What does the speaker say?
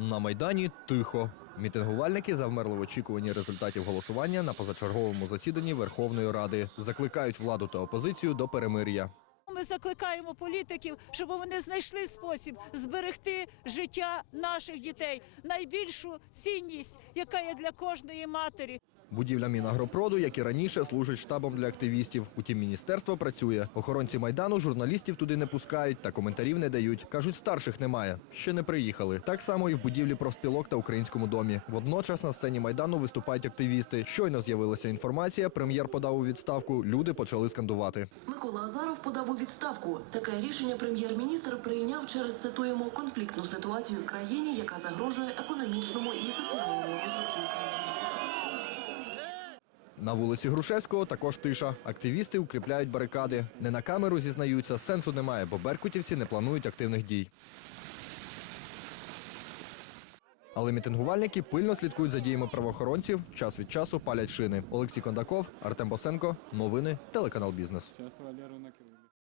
На майдані тихо. Мітингувальники завмерли в очікуванні результатів голосування на позачерговому засіданні Верховної Ради. Закликають владу та опозицію до перемир'я. Ми закликаємо політиків, щоб вони знайшли спосіб зберегти життя наших дітей, найбільшу цінність, яка є для кожної матері. Будівля Мінагропроду, як і раніше, служить штабом для активістів. Утім, міністерство працює. Охоронці майдану журналістів туди не пускають та коментарів не дають. кажуть, старших немає. Ще не приїхали. Так само і в будівлі профспілок та українському домі. Водночас на сцені майдану виступають активісти. Щойно з'явилася інформація. Прем'єр подав у відставку. Люди почали скандувати. Микола Азаров подав у відставку. Таке рішення прем'єр-міністр прийняв через цитуємо конфліктну ситуацію в країні, яка загрожує економічному і соціальному розвитку. На вулиці Грушевського також тиша. Активісти укріпляють барикади. Не на камеру зізнаються, сенсу немає, бо беркутівці не планують активних дій. Але мітингувальники пильно слідкують за діями правоохоронців, час від часу палять шини. Олексій Кондаков, Артем Босенко. Новини, телеканал Бізнес.